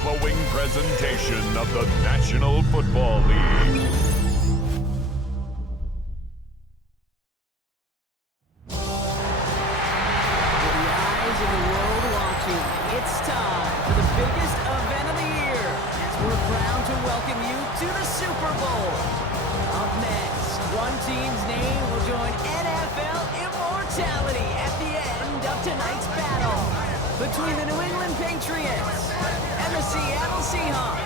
following presentation of the National Football League. With the eyes of the world watching, it's time for the biggest event of the year as we're proud to welcome you to the Super Bowl. Up next, one team's name will join NFL immortality at the end of tonight's battle between the New England Patriots and the Seattle Seahawks.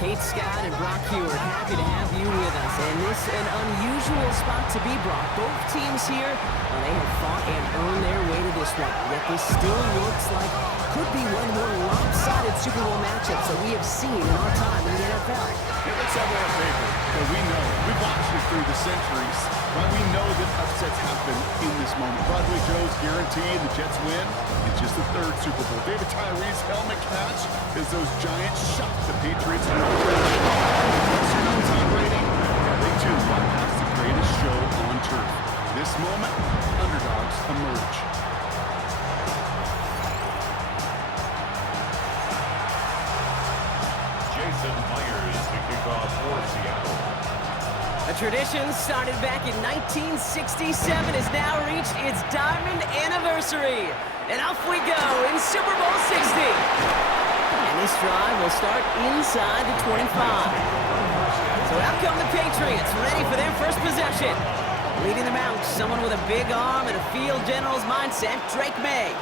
Kate Scott and Brock Huard, happy to have you with us. And this an unusual spot to be, Brock. Both teams here, they have fought and earned their way to this one. Yet this still looks like could be one of the more lopsided Super Bowl matchups that we have seen in our time in the NFL. It looks like our favorite, but we know. We've watched it through the centuries. But we know that upsets happen in this moment. Broadway Joe's guaranteed the Jets win. It's just the third Super Bowl. David Tyree's helmet catch as those Giants shock the Patriots. Team rating, they too bypass the greatest show on turf. This moment, underdogs emerge. Jason Myers to kick off for Seattle. A tradition started back in 1967 has now reached its diamond anniversary. And off we go in Super Bowl 60. And this drive will start inside the 25. So out come the Patriots, ready for their first possession. Leading them out, someone with a big arm and a field general's mindset, Drake May.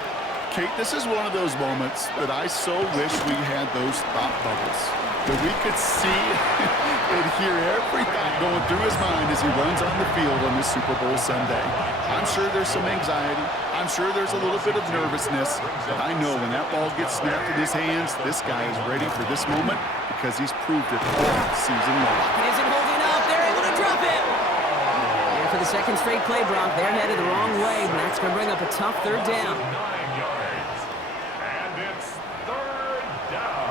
Kate, this is one of those moments that I so wish we had those thought bubbles. That we could see and hear every thought going through his mind as he runs on the field on this Super Bowl Sunday. I'm sure there's some anxiety. I'm sure there's a little bit of nervousness. But I know when that ball gets snapped in his hands, this guy is ready for this moment because he's proved it all season long. He isn't holding up. They're able to drop it. And for the second straight play, Brock, they're headed the wrong way. And that's going to bring up a tough third down. 9 yards. And it's third down.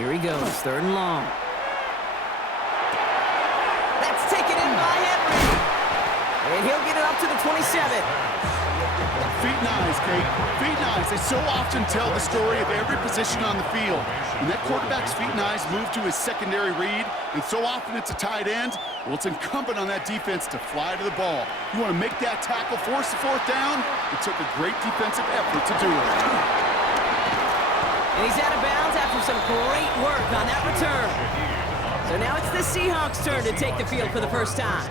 Here he goes, third and long. That's taken in by Henry. And he'll get it up to the 27. Feet and eyes, Kate. Feet and eyes. They so often tell the story of every position on the field. When that quarterback's feet and eyes move to his secondary read, and so often it's a tight end, well, it's incumbent on that defense to fly to the ball. You want to make that tackle, force the fourth down? It took a great defensive effort to do it. And he's out of bounds after some great work on that return. So now it's the Seahawks' turn to take the field for the first time.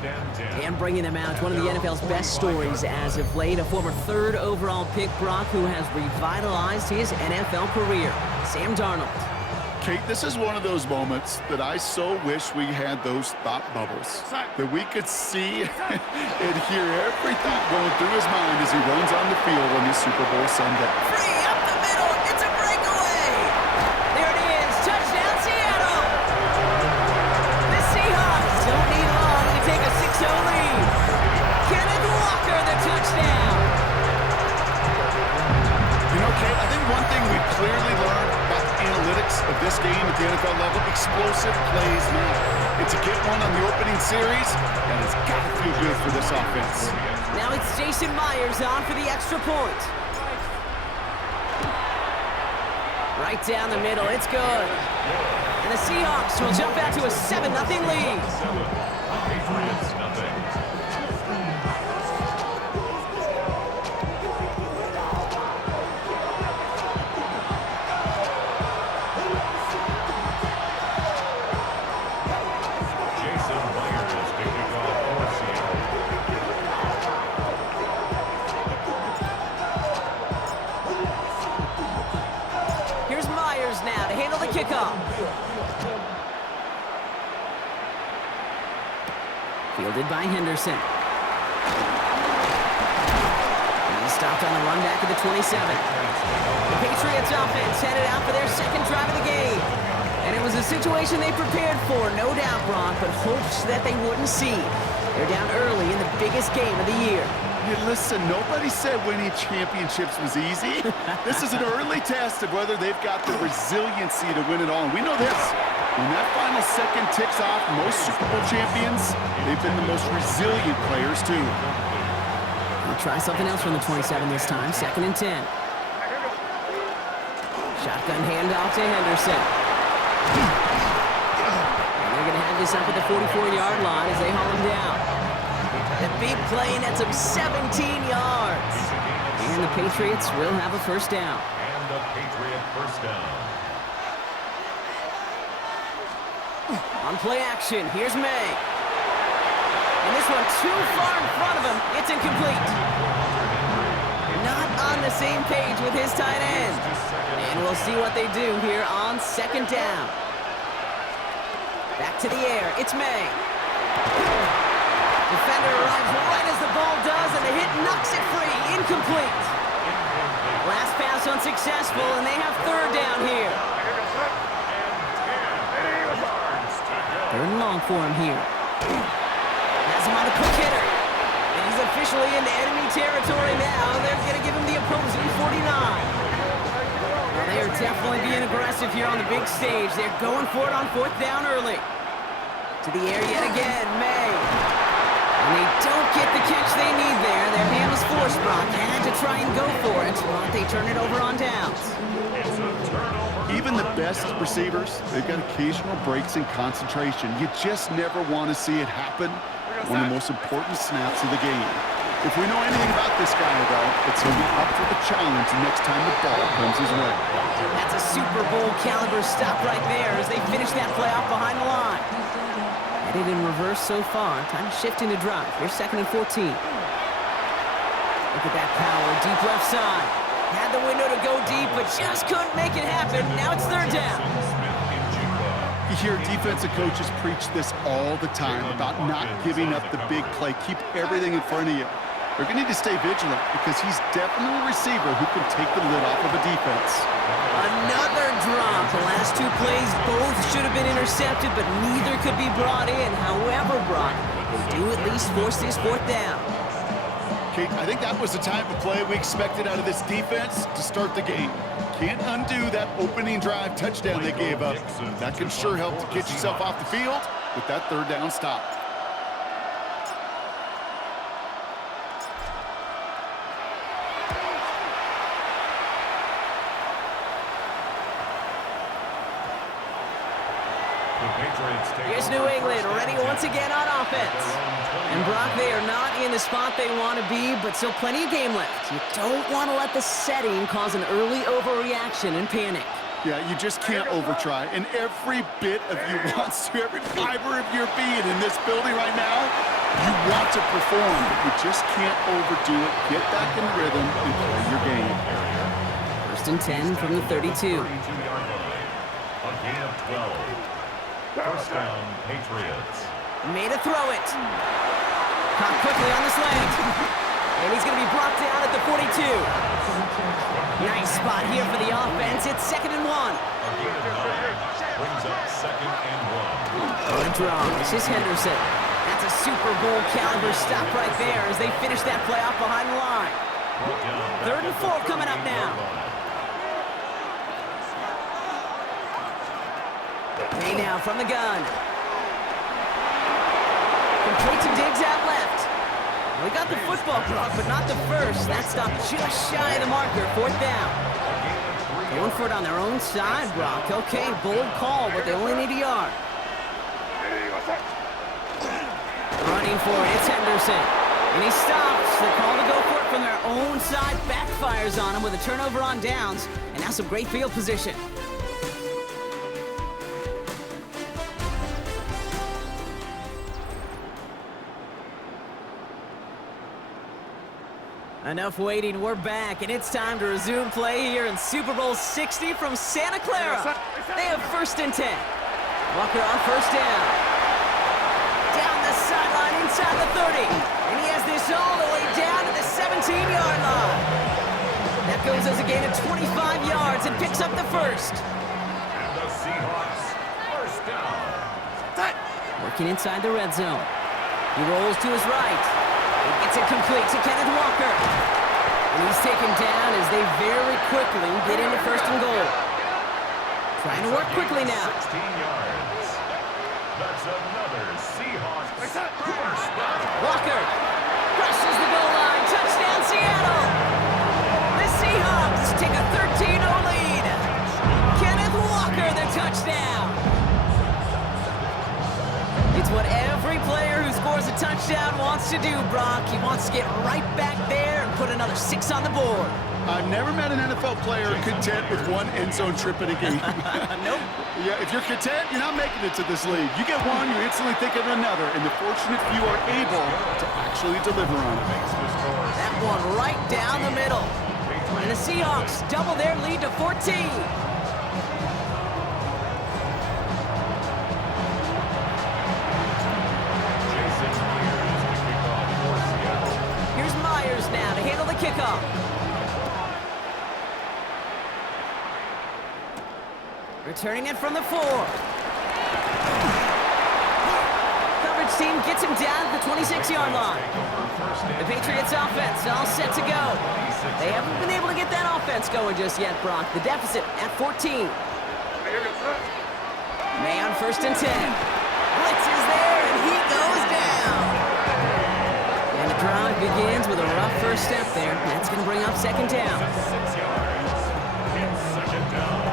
And bringing them out, one of the NFL's best stories as of late, a former third overall pick, Brock, who has revitalized his NFL career, Sam Darnold. Kate, this is one of those moments that I so wish we had those thought bubbles. That we could see and hear every thought going through his mind as he runs on the field on this Super Bowl Sunday. Free up the middle, it's a breakaway. There it is, touchdown Seattle. The Seahawks don't need long to take a 6-0 lead. Kenneth Walker, the touchdown. You know, Kate, I think one thing we've clearly learned about the analytics of this game at the NFL level, explosive plays matter. And to get one on the opening series, that has got to feel good for this offense. Now it's Jason Myers on for the extra point. Right down the middle, it's good. And the Seahawks will jump out to a 7-0 lead. Patriots nothing. Jason Myers to kick off for Seattle. Here's Myers now to handle the kickoff. Fielded by Henderson. And he's stopped on the run back of the 27. The Patriots offense headed out for their second drive of the game. And it was a situation they prepared for, no doubt, Brock, but hopes that they wouldn't see. They're down early in the biggest game of the year. Hey, listen, nobody said winning championships was easy. This is an early test of whether they've got the resiliency to win it all. And we know this. When that final second ticks off, most Super Bowl champions, they've been the most resilient players, too. We'll try something else from the 27 this time. 2nd and 10. Shotgun handoff to Henderson. And they're going to have this up at the 44-yard line as they haul him down. The big play nets him 17 yards. And the Patriots will have a first down. And the Patriot first down. On play action, here's May. And this one too far in front of him. It's incomplete. Not on the same page with his tight end. And we'll see what they do here on 2nd down. Back to the air, it's May. Defender arrives right as the ball does, and the hit knocks it free. Incomplete. Last pass unsuccessful, and they have 3rd down here. 3rd and long for him here. Has him on a quick hitter. And he's officially into enemy territory now. They're going to give him the opposing 49. Well, they are definitely being aggressive here on the big stage. They're going for it on 4th down early. To the air yet again, May. And they don't get the catch they need there. Their hand was forced. Brock had to try and go for it, but they turn it over on downs. Even the best receivers, they've got occasional breaks in concentration. You just never want to see it happen on the most important snaps of the game. If we know anything about this guy, though, it's he'll be up for the challenge next time the ball comes his way. That's a Super Bowl caliber stop right there as they finish that play off behind the line. Headed in reverse so far. Time to shift into drive. Here's 2nd and 14. Look at that power. Deep left side. Had the window to go deep, but just couldn't make it happen. Now it's 3rd down. You hear defensive coaches preach this all the time about not giving up the big play. Keep everything in front of you. They're going to need to stay vigilant because he's definitely a receiver who can take the lid off of a defense. Another drop. The last 2 plays both should have been intercepted, but neither could be brought in. However, Brock, they do at least force this 4th down. Kate, I think that was the type of play we expected out of this defense to start the game. Can't undo that opening drive touchdown they gave up. That can sure help to get yourself off the field with that 3rd down stop. Here's New England ready once again on offense. And Brock, they are not in the spot they want to be, but still plenty of game left. You don't want to let the setting cause an early overreaction and panic. Yeah, you just can't overtry. And every bit of you wants to, every fiber of your being in this building right now, you want to perform, but you just can't overdo it. Get back in rhythm and play your game. 1st and 10 from the 32. A gain of 12. First down, Patriots. Made a throw it. Caught quickly on the slant. And he's going to be brought down at the 42. Nice spot here for the offense. It's 2nd and 1. A gain of 9 brings up 2nd and 1. Good draw. This is Henderson. That's a Super Bowl caliber stop right there as they finish that play off behind the line. 3rd and 4 coming up now. Hey now from the gun. Complete to Diggs out left. We got the football, Brock, but not the first. That stop just shy of the marker. 4th down. Going for it on their own side, Brock. Okay, bold call, but they only need a yard. Running for it, it's Henderson. And he stops. The call to go for it from their own side backfires on him with a turnover on downs. And now some great field position. Enough waiting, we're back, and it's time to resume play here in Super Bowl 60 from Santa Clara. They have 1st and 10. Walker on 1st down. Down the sideline inside the 30. And he has this all the way down to the 17-yard line. That goes as a gain of 25 yards and picks up the first. And the Seahawks, first down. Working inside the red zone. He rolls to his right. He gets it complete to Kenneth Walker. And he's taken down as they very quickly get into first and goal. Trying to work quickly now. 16 yards. That's another Seahawks first down. Walker crosses the goal line. Touchdown, Seattle. The Seahawks take a 13-0 lead. Kenneth Walker, the touchdown. It's what every player who scores a touchdown wants to do, Brock. He wants to get right back there and put another 6 on the board. I've never met an NFL player content with one end zone trip in a game. Nope. Yeah, if you're content, you're not making it to this league. You get one, you instantly think of another, and the fortunate few are able to actually deliver on it. That one right down the middle. And the Seahawks double their lead to 14. Here's Myers now to handle the kickoff. Returning it from the 4. Coverage team gets him down at the 26-yard line. The Patriots offense all set to go. They haven't been able to get that offense going just yet, Brock. The deficit at 14. May on first and 10. Blitz is there, and he goes down. And the drive begins with a rough first step there. That's going to bring up second down. 6 yards. It's second down.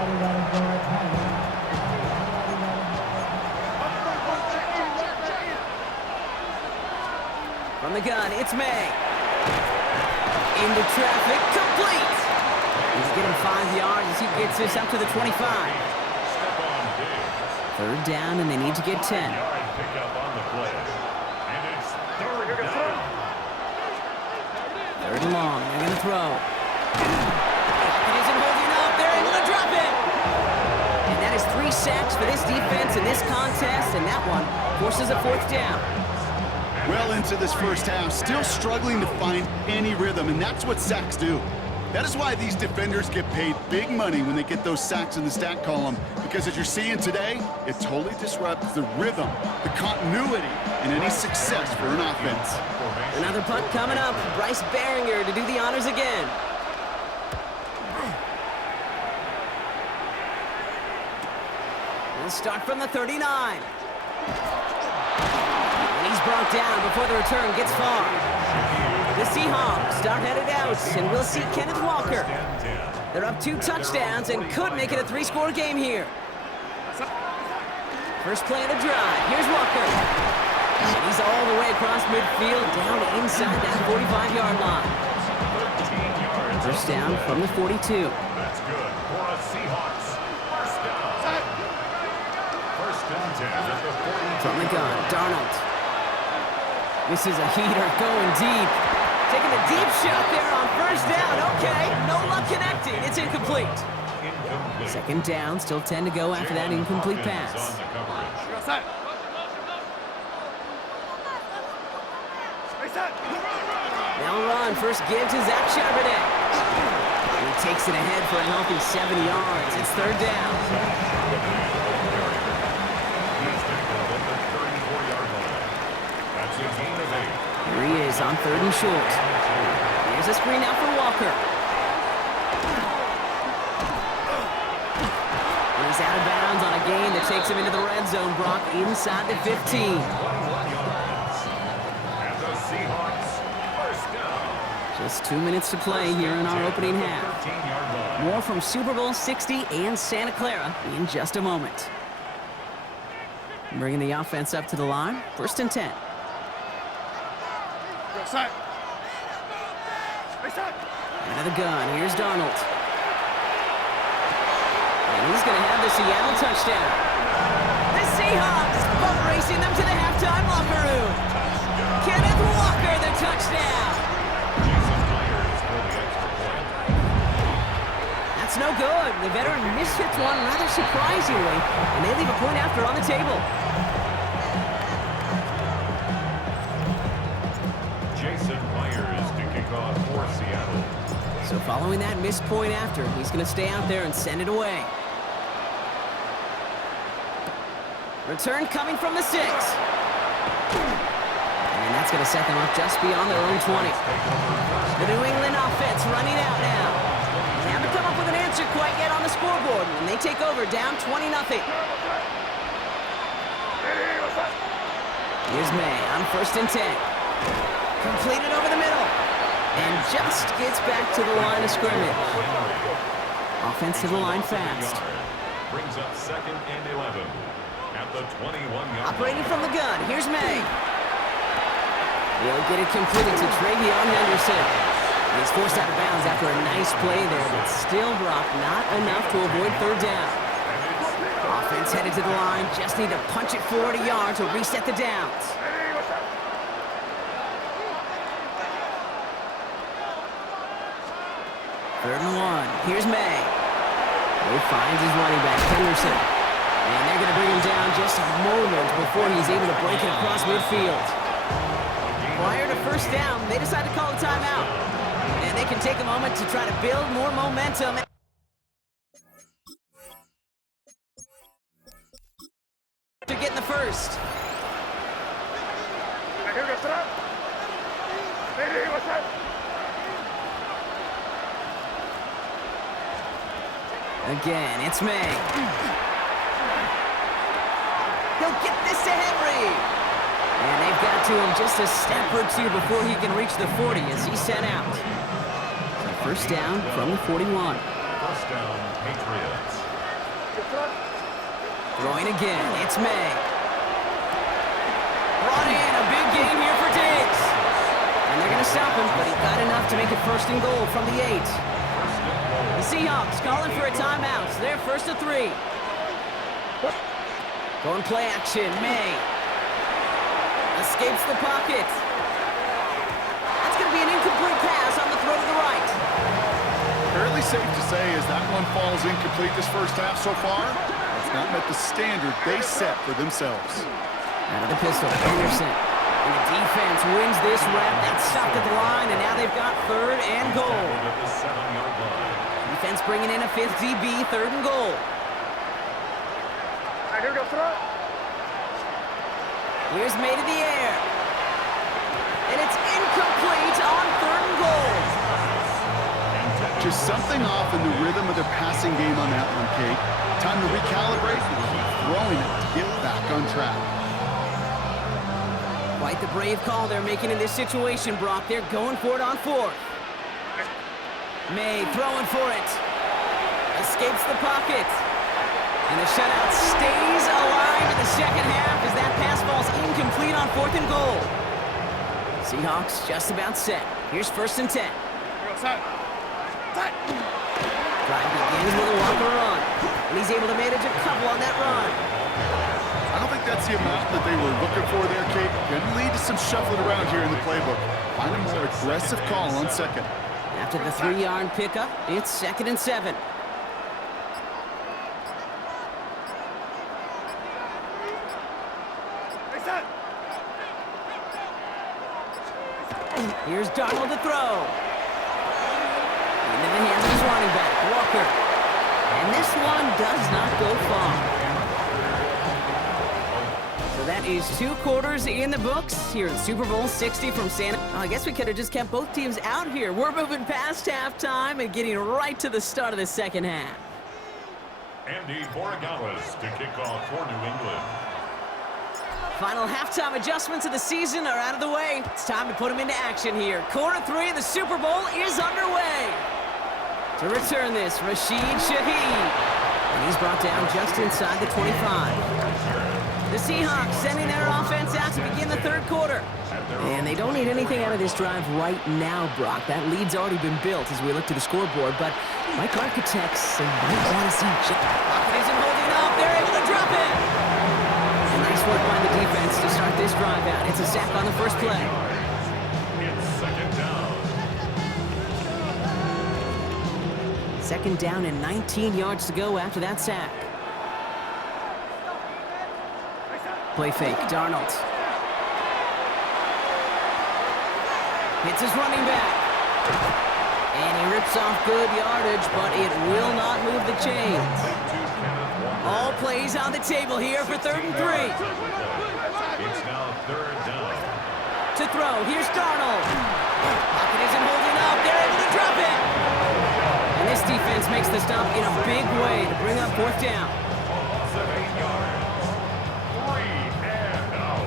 From the gun, it's May. Into traffic, complete. He's getting 5 yards as he gets this up to the 25. Third down, and they need to get 10. Pickup on the play. And it's third down. Third and long, they're going to throw. It isn't holding up, they're able to drop it. And that is 3 sacks for this defense in this contest, and that one forces a fourth down. Well into this first half, still struggling to find any rhythm, and that's what sacks do. That is why these defenders get paid big money when they get those sacks in the stat column, because as you're seeing today, it totally disrupts the rhythm, the continuity, and any success for an offense. Another punt coming up. Bryce Baringer to do the honors again. We'll start from the 39. And he's brought down before the return gets far. The Seahawks start headed out, and we'll see Kenneth Walker. They're up 2 touchdowns and could make it a 3-score game here. First play of the drive. Here's Walker. And he's all the way across midfield, down inside that 45-yard line. First down from the 42. That's good for a Seahawks. First down. First and 10 at the 42. From the gun, Darnold. This is a heater going deep. Taking a deep shot there on first down. Okay, no luck connecting. It's incomplete. Incomplete. Second down, still 10 to go after that incomplete pass. On the coverage. Now run, first give to Zach Charbonnet. He takes it ahead for a healthy 70 yards. It's third down. He's tackled at the 34-yard line. That's a gain of 8. Here he is on third and short. Here's a screen out for Walker. And he's out of bounds on a gain that takes him into the red zone, Brock, inside the 15. 21 yards. And the Seahawks first down. Just 2 minutes to play here in our opening half. 13-yard line. More from Super Bowl 60 and Santa Clara in just a moment. Bringing the offense up to the line. First and 10. Out of the gun, here's Darnold. And he's going to have the Seattle touchdown. The Seahawks boat racing them to the halftime locker room. Kenneth Walker, the touchdown. Jason Myers for the extra point. That's no good. The veteran mishits one rather surprisingly, and they leave a point after on the table. Jason Myers to kick off for Seattle. So following that missed point after, he's going to stay out there and send it away. Return coming from the 6. And that's going to set them up just beyond their own 20. The New England offense running out now. They haven't come up with an answer quite yet on the scoreboard, and they take over down 20-0. Here's May on 1st and 10. Completed over the middle. And just gets back to the line of scrimmage. Offense to the line fast. Brings up 2nd and 11 at the 21-yard. Operating from the gun, here's May. He'll get it completed to Travion Henderson. He's forced out of bounds after a nice play there, but still, Brock, not enough to avoid 3rd down. Offense headed to the line, just need to punch it forward a yard to reset the downs. 3rd and 1, here's May. He finds his running back, Henderson. And they're going to bring him down just a moment before he's able to break it across midfield. Prior to 1st down, they decide to call a timeout. And they can take a moment to try to build more momentum. To get in the first. Again, it's May. He'll get this to Henry. And they've got to him just a step or two before he can reach the 40 as he's sent out. So 1st down from the 41. 1st down, Patriots. Throwing again, it's May. Brought in, a big gain here for Diggs. And they're going to stop him, but he got enough to make it 1st and goal from the 8. The Seahawks calling for a timeout. So they're 1st and 3. Going play action, May. Escapes the pocket. That's going to be an incomplete pass on the throw to the right. Fairly safe to say as that one falls incomplete this 1st half so far, it's not met the standard they set for themselves. Out of the pistol, Henderson. And the defense wins this rep. That's stopped at the line, and now they've got 3rd and goal. At the 7-yard line. Defense bringing in a 5th DB, 3rd and goal. Here's May to the air. And it's incomplete on 3rd and goal. Just something off in the rhythm of their passing game on that one, Kate. Time to recalibrate and keep throwing it to get back on track. Quite the brave call they're making in this situation, Brock. They're going for it on 4th. May throwing for it. Escapes the pocket. And the shutout stays alive in the 2nd half as that pass falls incomplete on 4th and goal. Seahawks just about set. Here's 1st and 10. Drive begins with a Walker run. And he's able to manage a couple on that run. I don't think that's the amount that they were looking for there, Kate. Going to lead to some shuffling around here in the playbook. Find a more aggressive call on 2nd. After the 3-yard pickup, it's 2nd and 7. Here's Darnold to throw. Into the hands of his running back, Walker. And this one does not go far. So that is 2 quarters in the books here at Super Bowl 60 from Santa. Oh, I guess we could have just kept both teams out here. We're moving past halftime and getting right to the start of the 2nd half. Andy Borregales to kick off for New England. Final halftime adjustments of the season are out of the way. It's time to put them into action here. Quarter 3 of the Super Bowl is underway. To return this, Rashid Shaheed. And he's brought down just inside the 25. The Seahawks sending their offense out to begin the 3rd quarter. And they don't need anything out of this drive right now, Brock. That lead's already been built as we look to the scoreboard. But like architects, they might want to see Pocket isn't holding up. They're able to drop it. And nice work by the defense to start this drive out. It's a sack on the first play. It's 2nd down. 2nd down and 19 yards to go after that sack. Play fake, Darnold. Hits his running back. And he rips off good yardage, but it will not move the chains. All plays on the table here for 3rd and 3. It's now 3rd down. throw. Here's Darnold. Pocket isn't holding up. They're able to drop it. And this defense makes the stop in a big way to bring up fourth down. Loss of 8 yards. 3 and out.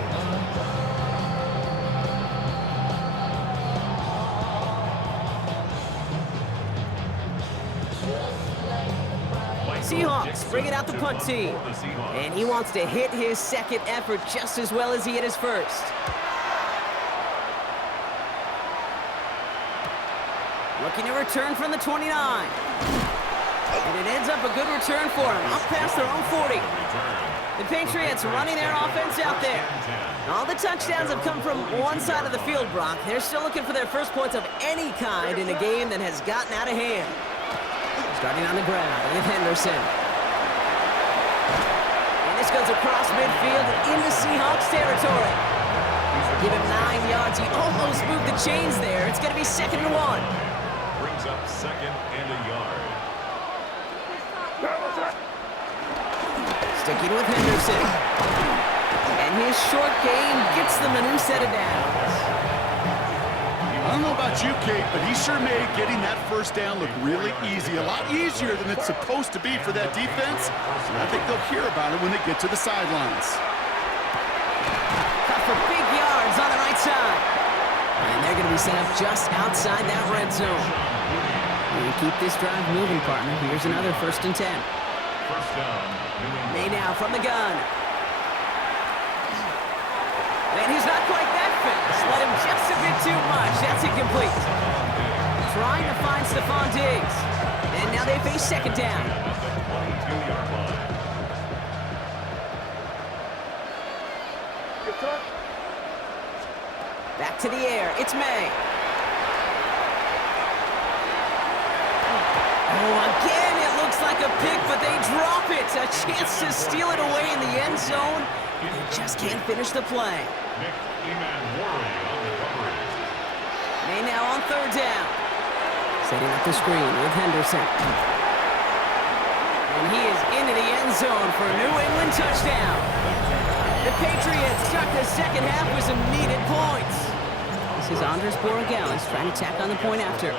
Seahawks bringing out the punt team. And he wants to hit his second effort just as well as he hit his first. Looking to return from the 29. And it ends up a good return for him, up past their own 40. The Patriots running their offense out there. All the touchdowns have come from one side of the field, Brock. They're still looking for their first points of any kind in a game that has gotten out of hand. Starting on the ground with Henderson. And this goes across midfield and into Seahawks territory. Give him 9 yards. He almost moved the chains there. It's going to be 2nd and 1. Brings up 2nd and a yard. Sticking with Henderson. And his short game gets them a new set of downs. I don't know about you, Kate, but he sure made getting that first down look really easy. A lot easier than it's supposed to be for that defense. And I think they'll hear about it when they get to the sidelines. Cut for big yards on the right side. And they're going to be set up just outside that red zone. And keep this drive moving, partner. Here's another 1st and 10. First down. May now from the gun. And he's not quite that fast. Let him just a bit too much. That's incomplete. Trying to find Stephon Diggs. And now they face 2nd down. Back to the air. It's May. Oh, again, it looks like a pick, but they drop it. A chance to steal it away in the end zone. And they just can't finish the play. Nick Emanwori on the coverage. May now on 3rd down. Setting up the screen with Henderson. And he is into the end zone for a New England touchdown. The Patriots start the second half with some needed points. This is Andres Borregales trying to tack on the point after.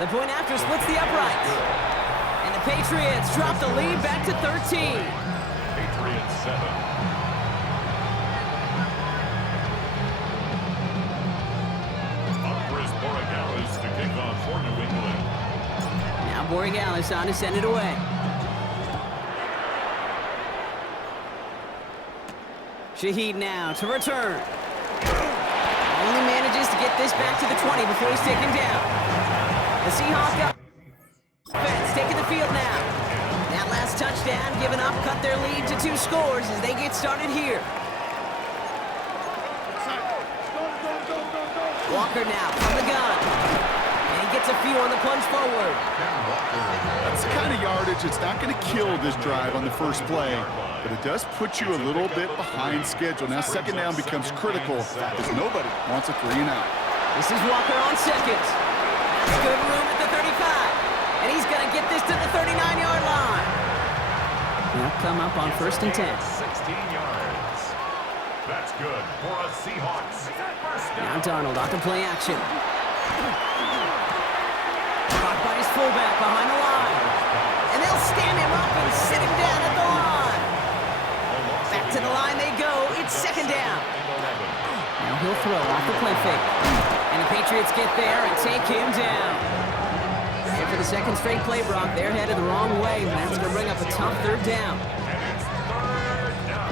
The point after splits the uprights. And the Patriots drop the lead back to 13. Patriots 7. Andres Borregales to kick off for New England. Now Borregales on to send it away. Shaheed now to return. Only manages to get this back to the 20 before he's taken down. The Seahawks offense taking the field now. That last touchdown given up cut their lead to 2 scores as they get started here. Walker now from the gun. And he gets a few on the plunge forward. That's the kind of yardage that's not going to kill this drive on the first play, but it does put you a little bit behind schedule. Now 2nd down becomes critical because nobody wants a 3 and out. This is Walker on 2nd. That's good room at the 35. And he's going to get this to the 39-yard line. They'll come up on 1st and 10. 16 yards. That's good for a Seahawks. First Now down. Darnold off the play action. Caught by his fullback behind the line. And they'll stand him up and sit him down at the line. Back to the line they go. It's 2nd down. Now he'll throw off the play fake. And the Patriots get there and take him down. And for the 2nd straight play, Brock, they're headed the wrong way. And that's going to bring up a tough 3rd down. And it's 3rd down.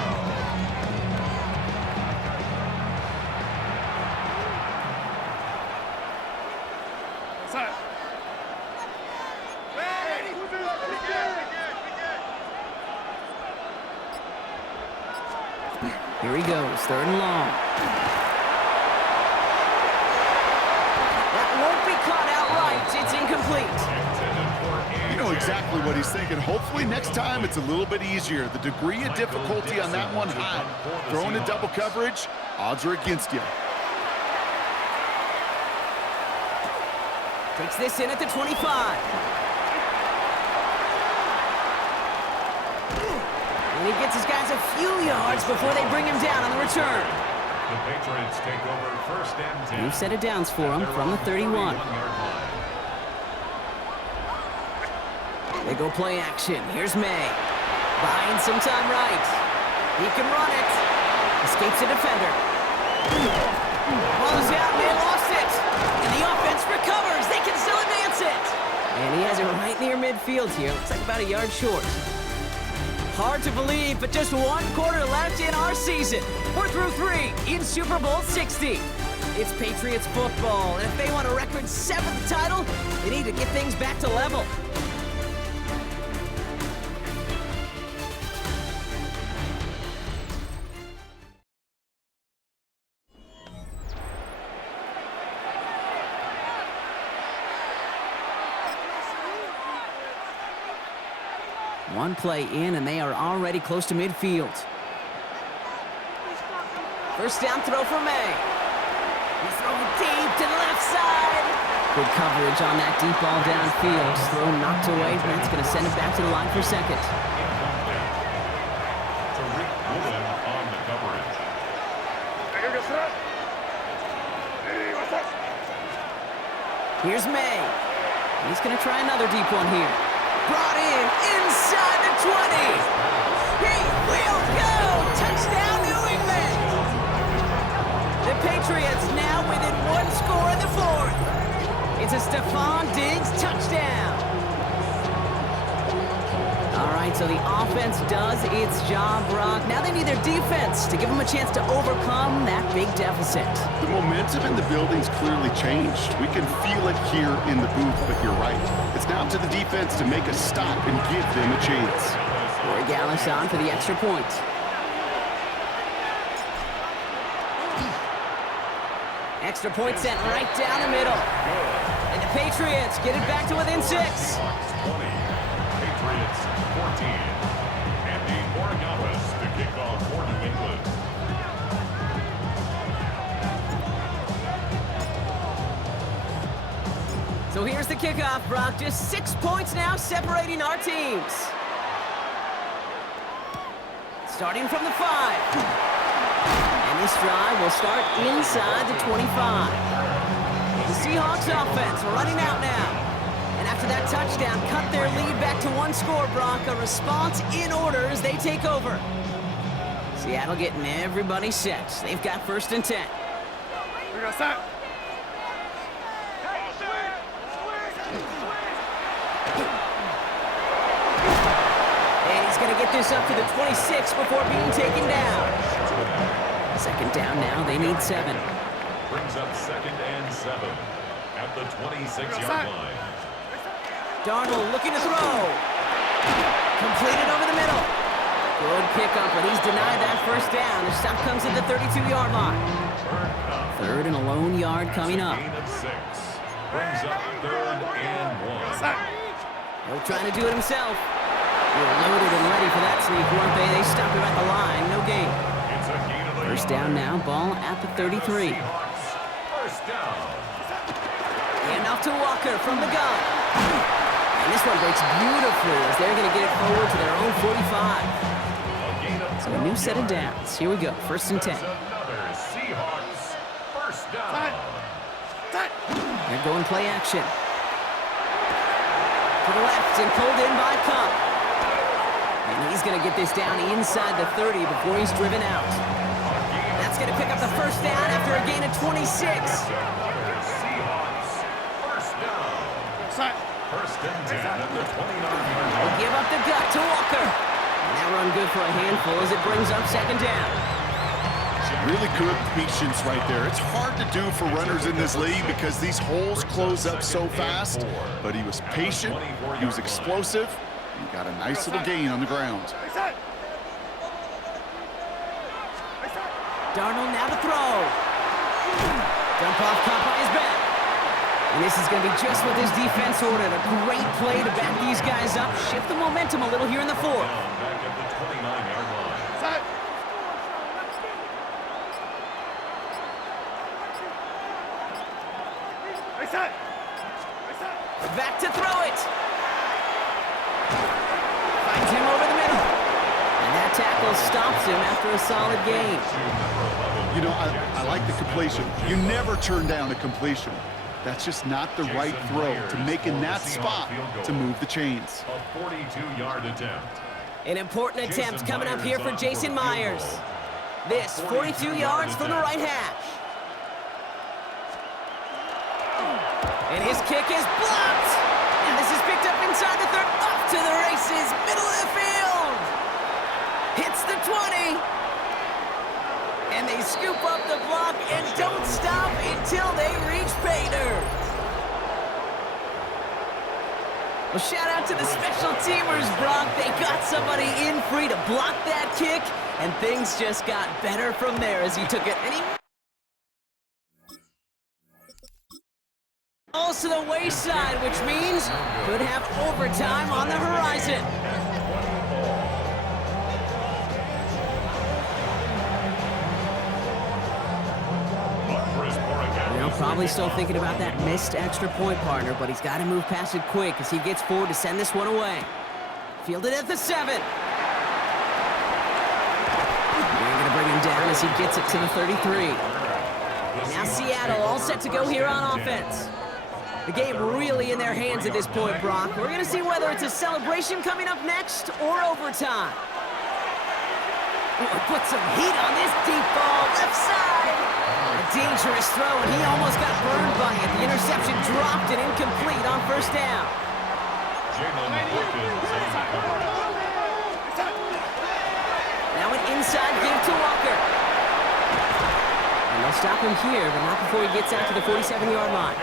Here he goes, 3rd and long. That won't be caught outright. It's incomplete. You know exactly what he's thinking. Hopefully next time it's a little bit easier. The degree of difficulty on that one high. Throwing in double coverage, odds are against you. Takes this in at the 25. And he gets his guys a few yards before they bring him down on the return. The Patriots take over first and 10. New set of downs for him from the 31. They go play action. Here's May. Buying some time right. He can run it. Escapes a defender. Ball is out. They lost it. And the offense recovers. They can still advance it. And he has it right near midfield here. Looks like about a yard short. Hard to believe, but just one quarter left in our season. We're through 3 in Super Bowl 60. It's Patriots football, and if they want a record 7th title, they need to get things back to level. One play in, and they are already close to midfield. First down throw for May. He's throwing deep to the left side. Good coverage on that deep ball downfield. Throw knocked away, but that's going to send it back to the line for second. Tariq Woolen on the coverage. Here's May. He's going to try another deep one here. Brought in inside the 20. He will go. Touchdown, New England. The Patriots now within 1 score in the 4th. It's a Stephon Diggs touchdown. All right, so the offense does its job, Brock. Now they need their defense to give them a chance to overcome that big deficit. The momentum in the building's clearly changed. We can feel it here in the booth, but you're right. It's now to the defense to make a stop and give them a chance. Corey Gallis on for the extra point. Extra point sent right down the middle. And the Patriots get it back to within 6. Seahawks 20, Patriots 14. Andy Morgalis to kick off for New England. So here's the kickoff, Brock. Just 6 points now separating our teams. Starting from the 5. And this drive will start inside the 25. The Seahawks offense running out now. And after that touchdown, cut their lead back to 1 score, Brock. A response in order as they take over. Seattle getting everybody set. They've got first and 10. And he's going to get this up to the 26 before being taken down. Second down now. They need 7. Brings up second and 7 at the 26-yard line. Darnold looking to throw. Completed over the middle. Good pickup, but he's denied that first down. The stop comes at the 32-yard line. Third and a lone yard coming up. Gain of 6. Brings up third and 1. He'll try to do it himself. They're loaded and ready for that sneak, weren't they? They stop him at the line. No gain. It's a gain of 8. First down now. Ball at the 33. Seahawks, first down. And off to Walker from the gun. And this one breaks beautifully as they're going to get it forward to their own 45. A gain of So a new set of downs. Here we go. First and 10. Another Seahawks, first down. They're going play action. To the left and pulled in by Cup. And he's going to get this down inside the 30 before he's driven out. That's going to pick up the first down after a gain of 26. Seahawks, first down. First and 10 at the 29-yard They line. give up the gut to Walker. And that run good for a handful as it brings up second down. Really good patience right there. It's hard to do for runners in this league because these holes close up so fast. But he was patient, he was explosive, and he got a nice little gain on the ground. Darnold now to throw. Dump off Cup on his back. And this is going to be just what this defense ordered. A great play to back these guys up. Shift the momentum a little here in the 4th. Back at the 29-yard line. Back to throw it. Finds him over the middle. And that tackle stops him after a solid gain. You know, I like the completion. You never turn down a completion. That's just not the right throw to make in that spot to move the chains. A 42-yard attempt. An important attempt coming up here for Jason Myers. This, 42 yards from the right hash. And his kick is blocked. And this is picked up inside the 30, up to the races, middle of the field. Hits the 20. And they scoop up the block and don't stop until they reach pay dirt. Well, shout out to the special teamers, Brock. They got somebody in free to block that kick, and things just got better from there as he took it. And he falls to the wayside, which means could have overtime on the horizon. Probably still thinking about that missed extra point, partner, but he's got to move past it quick as he gets forward to send this one away. Fielded at the 7. They're going to bring him down as he gets it to the 33. Now Seattle all set to go here on offense. The game really in their hands at this point, Brock. We're going to see whether it's a celebration coming up next or overtime. Oh, put some heat on this deep ball, left side. A dangerous throw, and he almost got burned by it. The interception dropped and incomplete on first down. Now an inside give to Walker. And they'll stop him here, but not before he gets out to the 47-yard line.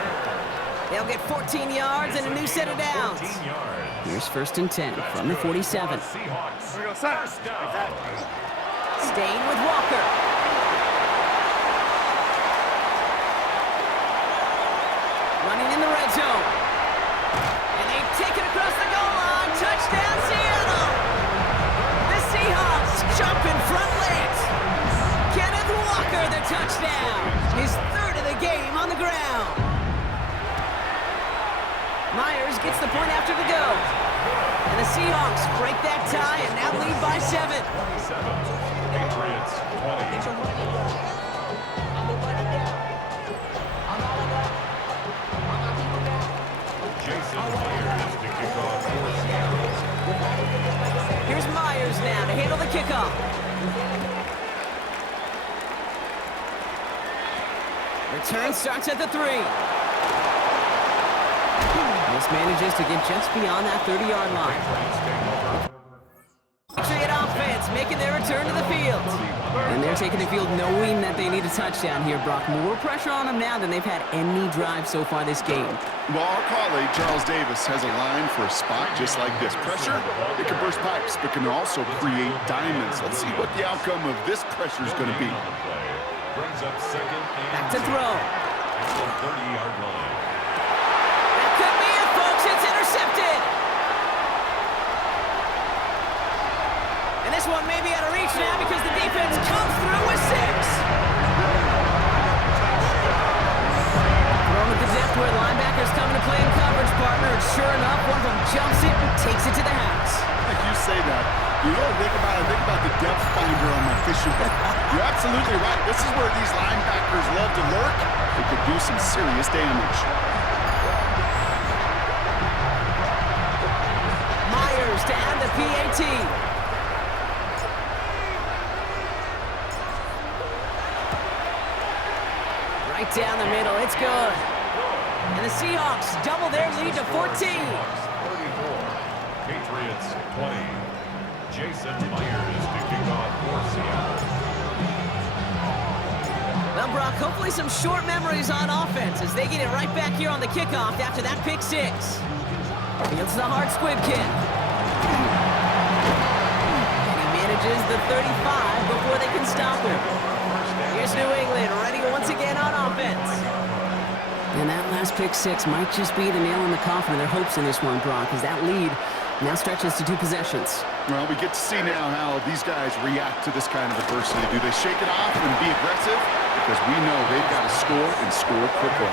They'll get 14 yards and a new set of downs. Here's 1st and 10 from the 47. Staying with Walker. Running in the red zone. And they take it across the goal line. Touchdown, Seattle. The Seahawks jumping front legs. Kenneth Walker, the touchdown. His 3rd of the game on the ground. Myers gets the point after the go. And the Seahawks break that tie and now lead by 7. Patriots 20. Here's Myers now to handle the kickoff. Return starts at the 3. This manages to get just beyond that 30-yard line. Patriot offense making their return to the field. And they're taking the field knowing that they need a touchdown here, Brock. More pressure on them now than they've had any drive so far this game. Well, our colleague, Charles Davis, has a line for a spot just like this. Pressure, it can burst pipes, but can also create diamonds. Let's see what the outcome of this pressure is going to be. Back to throw. At the 30-yard line. That could be it, folks. It's intercepted. And this one may be out of reach now because the defense comes through with 6. Throwing at the depth where linebackers come to play in coverage, partner. And sure enough, one of them jumps it and takes it to the house. Like you say that, you know, think about the depth finder on my fishing boat. You're absolutely right. This is where these linebackers love to lurk. They could do some serious damage. Myers to add the PAT. Right down the middle, it's good. And the Seahawks double their lead to 14. 34. Patriots 20. Jason Myers to kick off for Seattle. Well, Brock, hopefully some short memories on offense as they get it right back here on the kickoff after that pick 6. Fields the hard squib kick. And he manages the 35 before they can stop him. Here's New England ready once again on offense. And that last pick 6 might just be the nail in the coffin of their hopes in this one, Brock, as that lead now stretches to 2 possessions. Well, we get to see now how these guys react to this kind of adversity. Do they shake it off and be aggressive? Because we know they've got to score and score quickly.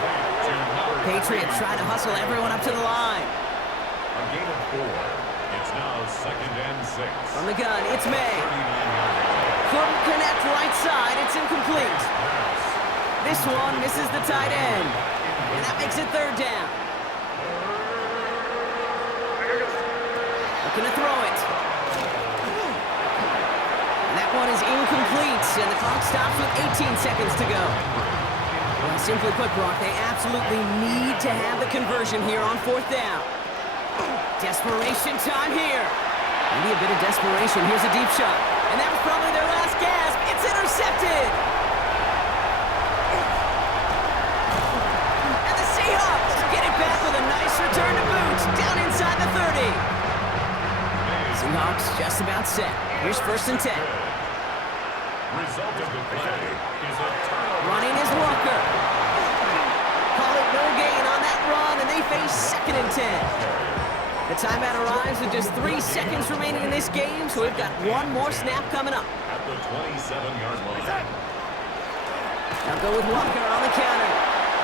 Patriots try to hustle everyone up to the line. A game of 4. It's now 2nd and 6. From the gun, it's May. 39-yard line. Couldn't connect right side. It's incomplete. This one misses the tight end. And that makes it 3rd down. Looking to throw it. And that one is incomplete. And the clock stops with 18 seconds to go. Well, simply put, Brock, they absolutely need to have the conversion here on 4th down. Desperation time here. Maybe a bit of desperation. Here's a deep shot. And that was probably their last gasp. It's intercepted. And the Seahawks get it back with a nice return to boot. Down inside the 30. Seahawks just about set. Here's 1st and 10. Result of the play is a turnover. Running is Walker. Call it no gain on that run, and they face 2nd and 10. The timeout arrives with just 3 seconds remaining in this game, so we've got one more snap coming up. At the 27-yard line. Now go with Walker on the counter.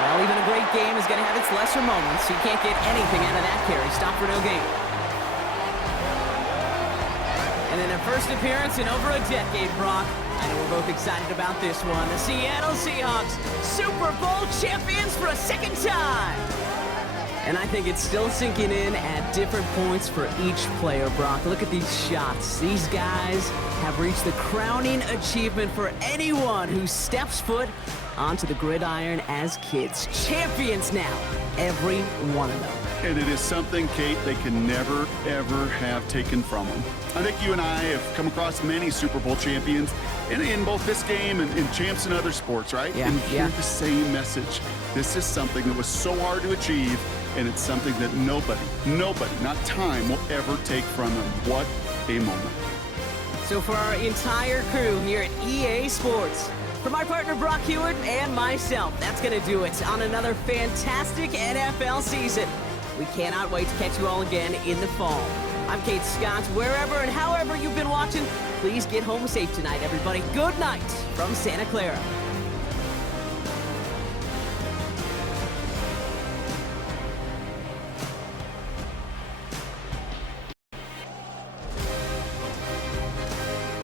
Well, even a great game is going to have its lesser moments. You can't get anything out of that carry. Stop for no gain. And then a first appearance in over a decade, Brock. I know we're both excited about this one. The Seattle Seahawks, Super Bowl champions for a 2nd time. And I think it's still sinking in at different points for each player, Brock. Look at these shots. These guys have reached the crowning achievement for anyone who steps foot onto the gridiron as kids. Champions now, every one of them. And it is something, Kate, they can never, ever have taken from them. I think you and I have come across many Super Bowl champions in both this game and in champs in other sports, right? Yeah, and hear yeah. the same message. This is something that was so hard to achieve, and it's something that nobody, not time, will ever take from them. What a moment. So for our entire crew here at EA Sports, for my partner Brock Hewitt and myself, that's going to do it on another fantastic NFL season. We cannot wait to catch you all again in the fall. I'm Kate Scott. Wherever and however you've been watching, please get home safe tonight, everybody. Good night from Santa Clara.